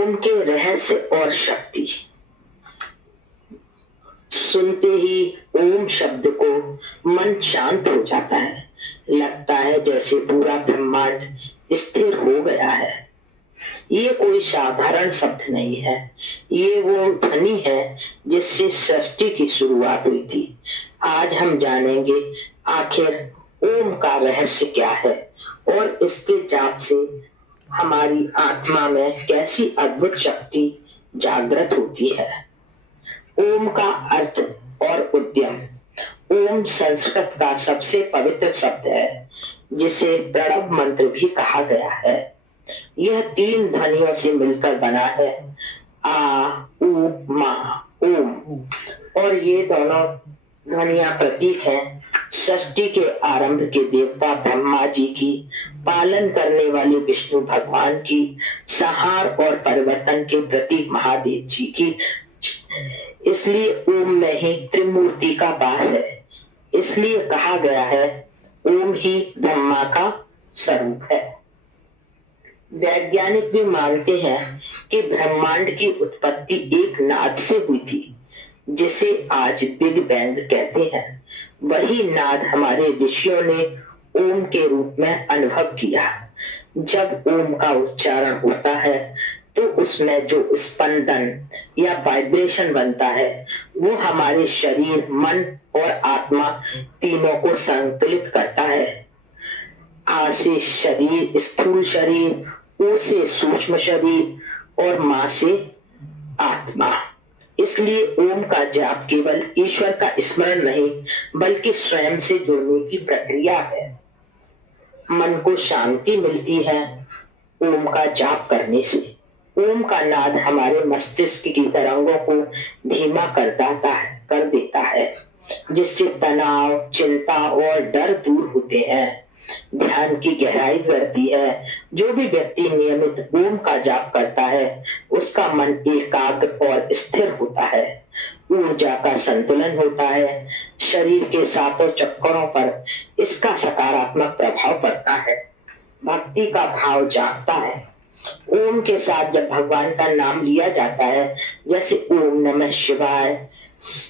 ओम के रहस्य और शक्ति। सुनते ही ओम शब्द को मन शांत हो जाता है। लगता है जैसे पूरा ब्रह्मांड स्थिर हो गया है। ये कोई साधारण शब्द नहीं है, ये वो ध्वनि है जिससे सृष्टि की शुरुआत हुई थी। आज हम जानेंगे आखिर ओम का रहस्य क्या है और इसके जाप से हमारी आत्मा में कैसी अद्भुत शक्ति जागृत होती है। ओम का अर्थ और उद्यम। ओम संस्कृत का सबसे पवित्र शब्द है, जिसे प्रणव मंत्र भी कहा गया है। यह 3 ध्वनियों से मिलकर बना है, आ, उ, मा, ओम। और ये दोनों ध्वनियां प्रतीक हैं सृष्टि के आरंभ के देवता ब्रह्मा जी की, पालन करने वाले विष्णु भगवान की, संहार और परिवर्तन के प्रतीक महादेव जी की। इसलिए ओम में ही त्रिमूर्ति का वास है। इसलिए कहा गया है ओम ही ब्रह्मा का स्वरूप है। वैज्ञानिक भी मानते हैं कि ब्रह्मांड की उत्पत्ति एक नाद से हुई थी, जिसे आज बिग बैंग कहते हैं। वही नाद हमारे ऋषियों ने ओम के रूप में अनुभव किया। जब ओम का उच्चारण होता है तो उसमें जो स्पंदन या वाइब्रेशन बनता है, वो हमारे शरीर, मन और आत्मा तीनों को संतुलित करता है। आ से शरीर, स्थूल शरीर, ओ से सूक्ष्म शरीर और मां से आत्मा। इसलिए ओम का जाप केवल ईश्वर का स्मरण नहीं, बल्कि स्वयं से जुड़ने की प्रक्रिया है। मन को शांति मिलती है ओम का जाप करने से। ओम का नाद हमारे मस्तिष्क की तरंगों को धीमा कर देता है, जिससे तनाव, चिंता और डर दूर होते हैं। ध्यान की गहराई बढ़ती है। जो भी व्यक्ति नियमित ओम का जाप करता है, उसका मन एकाग्र और स्थिर होता है। ऊर्जा का संतुलन होता है। शरीर के 7 चक्करों पर इसका सकारात्मक प्रभाव पड़ता है। भक्ति का भाव जागता है। ओम के साथ जब भगवान का नाम लिया जाता है, जैसे ओम नमः शिवाय,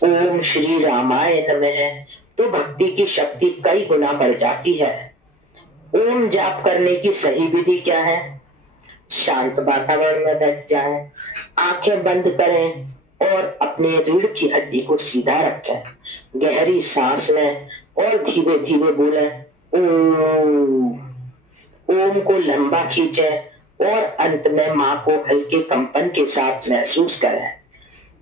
ओम श्री रामाय नमः, तो भक्ति की शक्ति कई गुना बढ़ जाती है। ओम जाप करने की सही विधि क्या है? शांत वातावरण में बैठ जाएं, आंखें बंद करें और अपने रीढ़ की हड्डी को सीधा रखें। गहरी सांस लें और धीरे धीरे बोलें ओम। ओम को लंबा खींचें और अंत में मां को हल्के कंपन के साथ महसूस करें।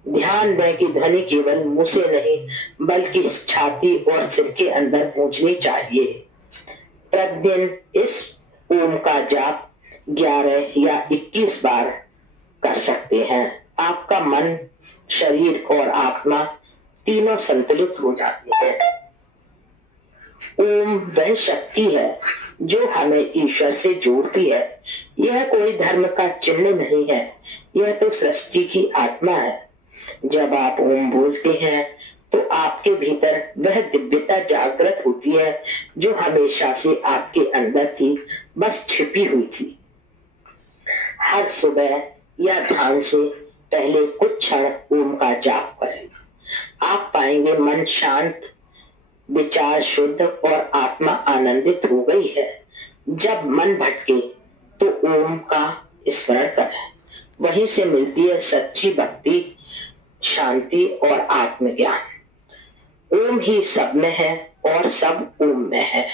ध्यान दें कि ध्वनि केवल मुंह से नहीं, बल्कि छाती और सिर के अंदर पहुंचनी चाहिए। प्रतिदिन इस ओम का जाप 11 या 21 बार कर सकते हैं। आपका मन, शरीर और आत्मा तीनों संतुलित हो जाते हैं। ओम वह शक्ति है जो हमें ईश्वर से जोड़ती है। यह कोई धर्म का चिन्ह नहीं है, यह तो सृष्टि की आत्मा है। जब आप ओम बोलते हैं तो आपके भीतर वह दिव्यता जागृत होती है जो हमेशा से आपके अंदर थी, बस छिपी हुई थी। हर सुबह या ध्यान से पहले कुछ क्षण ओम का जाप करें। आप पाएंगे मन शांत, विचार शुद्ध और आत्मा आनंदित हो गई है। जब मन भटके तो ओम का स्मरण करें। वहीं से मिलती है सच्ची भक्ति, शांति और आत्मज्ञान। ओम ही सब में है और सब ओम में है।